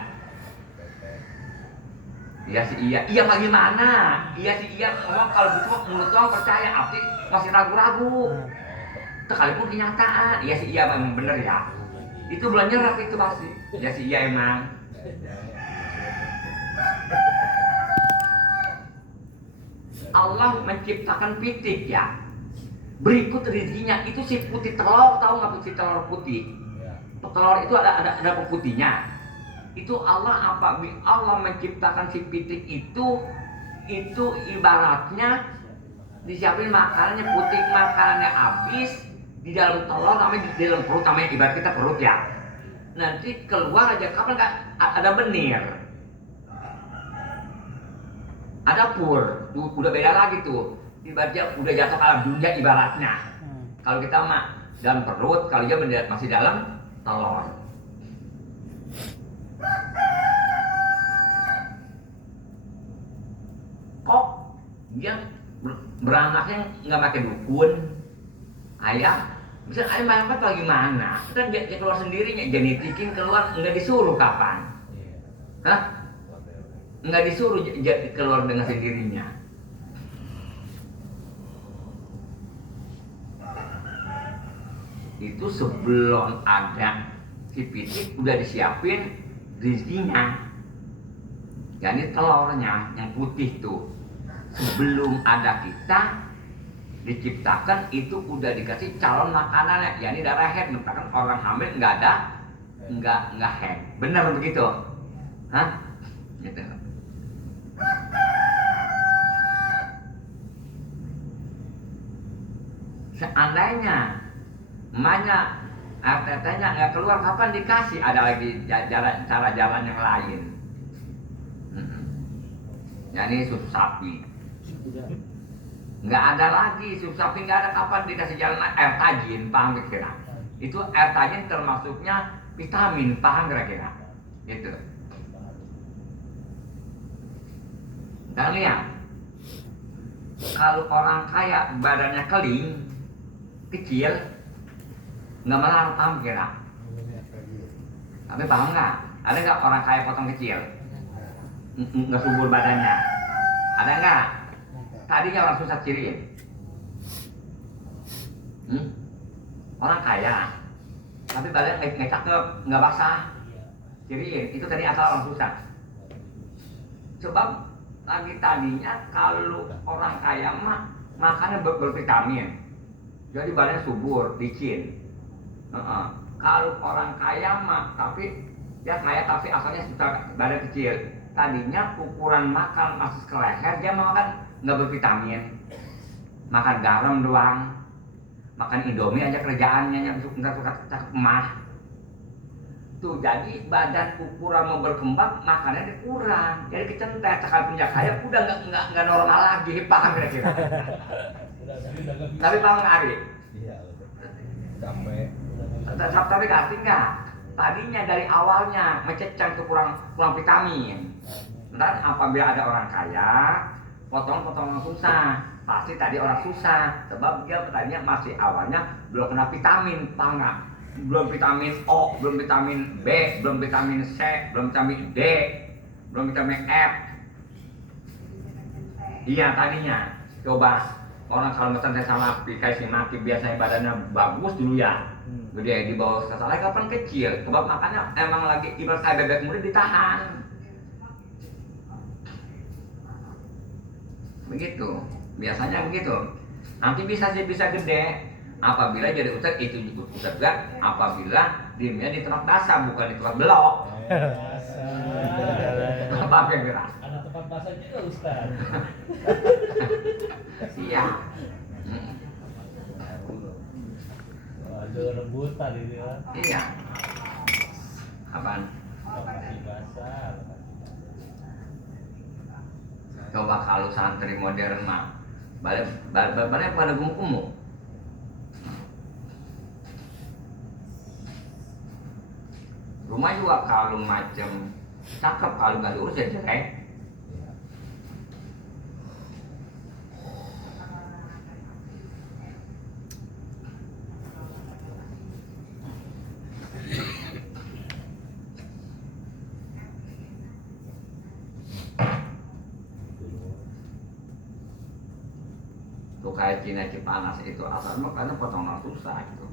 Iya sih iya bagaimana? Iya sih iya, ngomong kalau gitu mulut doang percaya, arti masih ragu-ragu. Sekalipun kenyataan, iya sih iya memang bener ya. Itu belum nyerap itu pasti. Iya sih iya emang. Allah menciptakan pitik ya. Berikut rezekinya itu si putih telur, tahu nggak putih telur putih? Telur itu ada putihnya. Itu Allah menciptakan si pitik itu itu ibaratnya disiapin makanannya putih, makanannya habis di dalam telur namanya di dalam perut namanya ibarat kita perut ya. Nanti keluar aja kapan nggak ada benir, ada pur, udah beda lagi tuh. Ibaratnya udah jatuh ke alam dunia ibaratnya. Kalau kita mah dalam perut, kalau dia masih dalam telur. Kok dia beranaknya nggak pakai dukun? Ayam, bisa ayam makan bagaimana? Kan dia keluar sendirinya, genetikin keluar nggak disuruh kapan? Hah? Nggak disuruh keluar dengan sendirinya. Itu sebelum ada si pitik udah disiapin rezekinya. Jadi telurnya yang putih tuh sebelum ada kita diciptakan itu udah dikasih calon makanannya. Ya ini darah head, misalkan orang hamil nggak head, benar begitu? Hah? Gitu. Seandainya emaknya RTT-nya nggak keluar, kapan dikasih? Ada lagi cara jalan yang lain. Ya ini susu sapi. Nggak ada lagi susu sapi, nggak ada, kapan dikasih jalan air tajin, paham kira-kira? Itu air tajin termasuknya vitamin, paham kira-kira? Itu. Dan lihat, kalau orang kaya badannya keling, kecil, nggak melarang, paham kira? Tapi paham nggak? Ada nggak orang kaya potong kecil? Nggak subur badannya? Ada nggak? Tadinya orang susah ciriin. Orang kaya, tapi badannya nggak cakep, nggak basah, ciriin. Itu tadi asal orang susah. Sebab lagi tadinya kalau orang kaya mah makannya bervitamin, jadi badannya subur, licin. Kalau orang kaya mah tapi dia kaya tapi asalnya badan kecil. Tadinya ukuran makan masuk ke leher, dia makan nggak bervitamin, makan garam doang, makan indomie aja kerjaannya, yang nggak suka cakep mah. Tuh jadi badan ukuran mau berkembang makannya dikurang, jadi kecentek. Cakap punya kaya udah nggak normal lagi, paham kira-kira? Tapi paham nggak Ari? Iya, sampai. Tapi kasih nggak? Tadinya dari awalnya mececang tuh kurang vitamin. Dan apabila ada orang kaya, potong susah. Pasti tadi orang susah, sebab dia tadinya masih awalnya belum kena vitamin, paham nggak? Belum vitamin O, belum vitamin B, belum vitamin C, belum vitamin D, belum vitamin F. Iya tadinya. Coba orang kalau misalnya sama dikasih maki biasanya badannya bagus dulu ya. Gede di bawah sasaran kapan kecil, sebab makanya emang lagi ibarat kayak bebek muda ditahan. Begitu, biasanya begitu. Nanti bisa gede apabila jadi ustadz, itu juga ustadz gak apabila diemnya di tempat basah bukan di tempat belok. Apa yang gerak? Ada tempat basah juga Ustaz. Iya. Ada rebutan ini kan. Iya. Apaan? Lokasi basah. Coba kalau santri modern mah balik pada gemuk-gemuk. Rumah juga kalau macam cakep, kalau nggak diurus ya jelek. Tuh kayak Cina Cipanas itu asal makanya potongan susah gitu.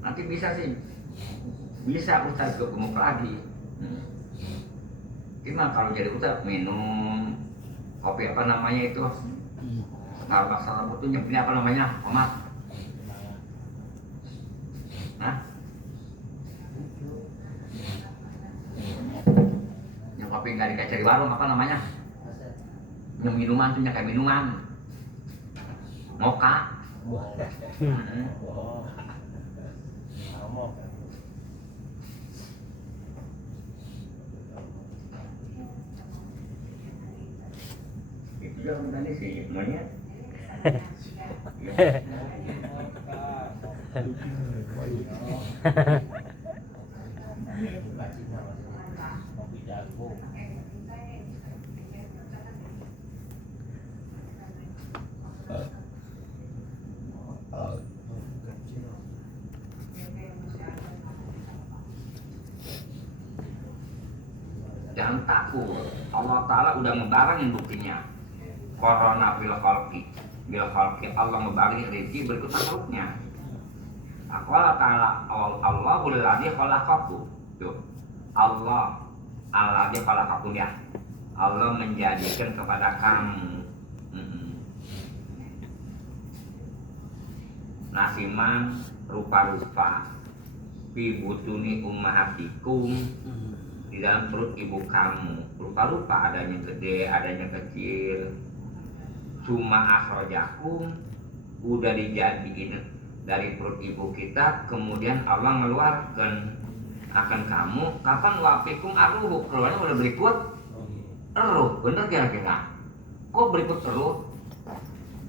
Nanti bisa Ustaz gemuk lagi. Gimana kalau jadi Ustaz minum kopi apa namanya itu? Nggak masalah butuhnya, ini apa namanya, Omat? Hah? di warung apa namanya? Yang minuman tuh kayak minuman. Moka. Oh. Ngamok. Itu yang tadi sih monyet. Jangan takut, Allah Ta'ala udah ngebarangin buktinya. Corona bil khalqi Allah ngebarangin rezeki berikut makhluknya. Allah Ta'ala Allahul ladzi khalaqakum. Tuh. Allah alladzi khalaqakum ya. Allah menjadikan kepada kamu nasiman rupa-rupa fi butuni ummahatikum, di dalam perut ibu kamu, rupa-rupa, adanya gede, adanya kecil. Cuma akhrajakum, udah dijadiin dari perut ibu kita, kemudian Allah mengeluarkan akan kamu. Kapan wafikum aruh, keluarnya udah berikut eruh, bener kira-kira? Kok berikut eruh?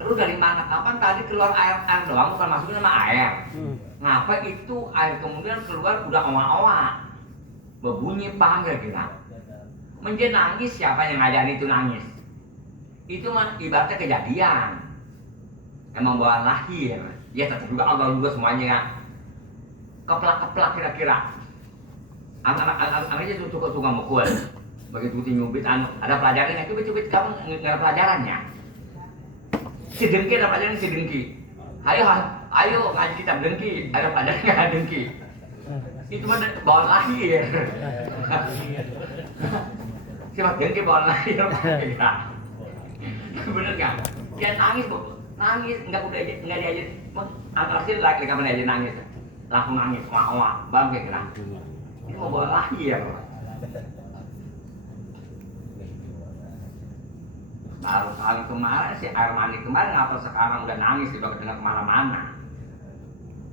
Eruh dari mana? Kapan tadi keluar air doang, bukan masuknya sama air. Ngapa itu air kemudian keluar udah owa-owa, berbunyi, paham kira-kira? Menjadi nangis, siapa yang ngajarin itu nangis? Itu mah ibaratnya kejadian, emang bawaan lahir. Ya tetap juga Allah juga semuanya ya. Keplak-keplak kira-kira. Anak-anak aja suka mukul. Begitu nyubit, ada pelajarannya, cubit-cubit kamu nggak ada pelajarannya. Si dengki ada pelajaran, si dengki. Ayo ngaji kitab dengki, ada pelajaran nggak ada dengki. Itu mah bawaan lahir. Siapa dengki bawaan lahir kita. Bener nggak? Dia nangis bu, nangis nggak diajar. Antara sih lagi kapan diajar nangis, langsung nangis, wah, bang kira. Itu mau bawaan lahir. Baru kali kemarin si air mani kemarin, ngapa sekarang udah nangis udah kedengar kemana-mana?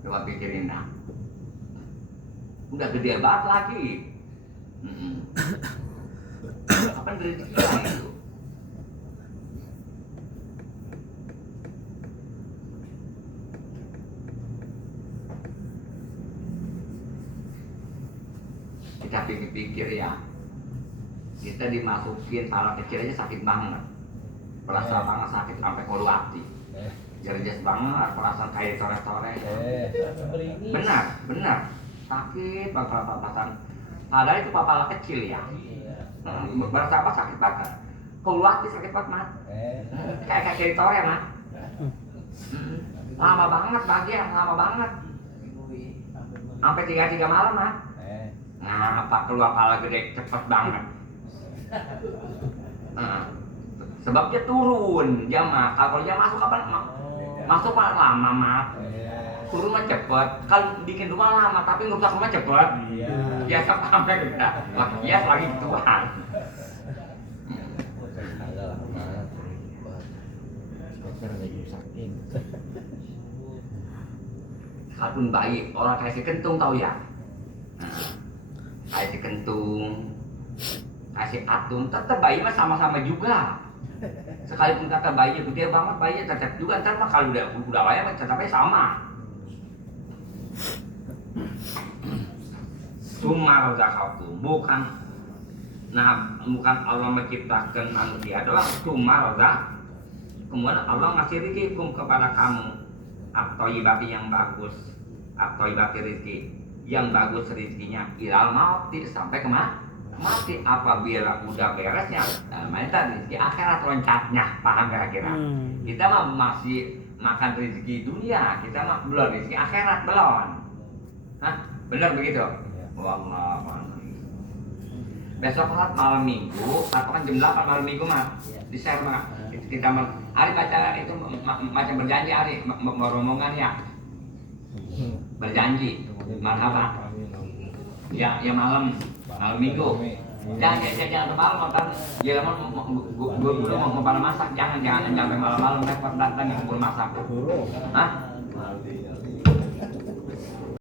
Coba pikirin dah. Udah gede banget lagi. Apa dari kita itu? Kita pikir-pikir ya. Kita dimasukin salah kecil aja sakit banget. Perasaan banget sakit sampai kolu hati. Jelas banget perasaan kayak sore-sore. Benar. Sakit pas-pasan. Padahal itu kepala kecil ya. Berasa apa sakit banget. Kolu hati sakit banget, Mat. Kayak sore, Mat. Lama banget bagian, lama banget. Sampai 3 malam, Mat. Nah, Pak keluar kepala gede cepet banget. Sebabnya turun jamaah. Kalau dia masuk kapan? Masuk mah lama, Mat. Turun mah cepet. Kalau bikin rumah lama, tapi ngerusak rumah cepet. Biasa sampai kita. Biasa lagi gituan. Katun bayi, orang kayak si kentung tahu ya? Kayak si kentung, kasih atun, tetap bayi mah sama-sama juga. Sekalipun kata bayinya gede banget, bayinya tetap juga. Ntar mah kalau udah layak mah tetapnya sama. Summa razaqakum, bukan Allah menciptakan manusia doang. Summa razaq, kemudian Allah ngasih rezeki kepada kamu. At-thayyibati yang bagus, at-thayyibati rezeki yang bagus, rezekinya ilal mauti, sampai mati. Apabila udah beresnya, namanya tadi di akhirat loncatnya, paham kira-kira? Kita mah masih makan rezeki dunia, kita mah belum rezeki akhirat belum. Hah? Benar begitu? Wallah. Besok malam minggu, atau kan jam 8 malam minggu mah, di share mah. Kita hari baca itu macam berjanji hari rombongan ya, berjanji marhaba ya malam minggu Jangan ke malam kan. Ya gue belum mau pada masak. Jangan sampai malam-malam repot datang yang kumpul masak. Guru. Hah?